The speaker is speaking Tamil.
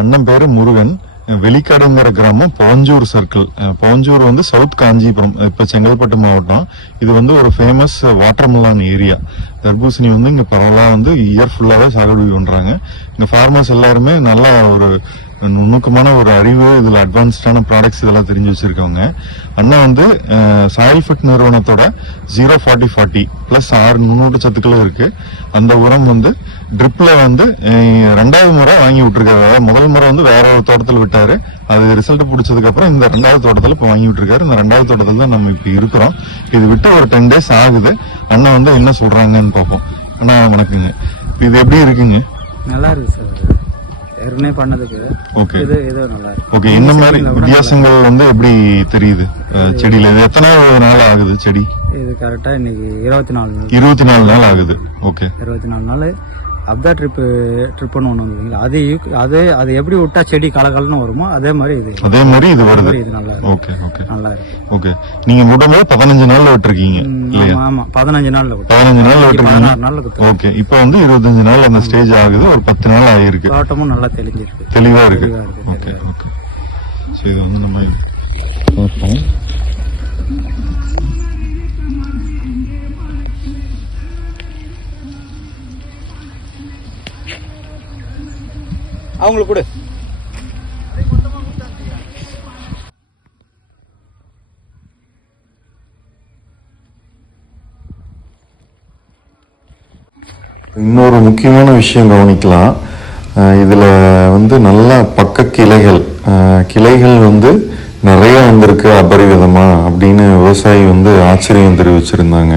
அண்ணன் பேரு முருகன். வெளிக்காடுங்கிற கிராமம் பவஞ்சூர் சர்க்கிள் பவஞ்சூர் வந்து சவுத் காஞ்சிபுரம் இப்ப செங்கல்பட்டு மாவட்டம். இது வந்து ஒரு ஃபேமஸ் வாட்டர்மலான் ஏரியா தர்பூசணி வந்து இங்க பரவலா வந்து இயர் ஃபுல்லாவே சாகுபடி பண்றாங்க. இங்க ஃபார்மர்ஸ் எல்லாருமே நல்லா ஒரு நுணுக்கமான ஒரு அறிவு இதுல அட்வான்ஸ்டான ப்ராடக்ட்ஸ் இதெல்லாம் தெரிஞ்சு வச்சிருக்கவங்க. அண்ணா வந்து சாயில் ஃபிட் நிறுவனத்தோட ஜீரோ ஃபார்ட்டி ஃபார்ட்டி பிளஸ் ஆறு நுண்ணூட்ட சத்துக்களும் இருக்கு. அந்த உரம் வந்து ட்ரிப்ல வந்து ரெண்டாவது முறை வாங்கி விட்டுருக்காரு. அதாவது முதல் முறை வந்து வேற ஒரு தோட்டத்தில் விட்டாரு. அது ரிசல்ட் பிடிச்சதுக்கு அப்புறம் இந்த ரெண்டாவது தோட்டத்தில் இப்போ வாங்கி விட்டுருக்காரு. இந்த ரெண்டாவது தோட்டத்தில் தான் நம்ம இப்போ இருக்கிறோம். இது விட்டு ஒரு டென் டேஸ் ஆகுது. அண்ணா வந்து என்ன சொல்றாங்கன்னு பார்ப்போம். அண்ணா வணக்கங்க. இது எப்படி இருக்குங்க? நல்லா இருக்கு சார். ஏற்கனவே பண்ணதுக்கு ஓகே. இது இது நல்லா இருக்கு. ஓகே இந்த மாதிரி வித்தியாசங்கள் வந்து எப்படி தெரியுது? செடியில இது எத்தனை நாள் ஆகுது செடி? இது கரெக்டா இன்னைக்கு இருபத்தி நாலு நாள். இருபத்தி நாலு நாள் ஆகுது. ஓகே. இருபத்தி நாலு நாள். அப்தா ட்ரிப்பு ட்ரிப்புன்னு ஒன்று வந்துங்களா அது அது அது எப்படி விட்டா செடி கலகலன்னு வருமோ? அதே மாதிரி இது. அதே மாதிரி இது வருது. இது நல்லா ஓகே ஓகே. நல்லா இருக்கு. ஓகே. நீங்க முடம்போது பதினஞ்சு நாள்ல விட்டுருக்கீங்க ஆமா பதினஞ்சு நாள்ல விட்டு பதினஞ்சு நாள்ல விட்டுருக்கீங்க. பதினாறு நாள்ல ஓகே. இப்போ வந்து இருபத்தஞ்சு நாள் அந்த ஸ்டேஜ் ஆகுது. ஒரு பத்து நாள் ஆகிருக்கு தோட்டமும் நல்லா தெளிஞ்சிருக்கு. தெளிவா இருக்கு. தெளிவா இருக்கு, ஓகே ஓகே. சரி வந்து நம்ம பார்ப்போம். அவங்களுக்கு கொடு. இன்னொரு முக்கியமான விஷயம் கவனிக்கலாம். இதில் வந்து நல்லா பக்க கிளைகள். கிளைகள் வந்து நிறையா வந்திருக்கு அபரிவிதமா அப்படின்னு விவசாயி வந்து ஆச்சரியம் தெரிவிச்சிருந்தாங்க.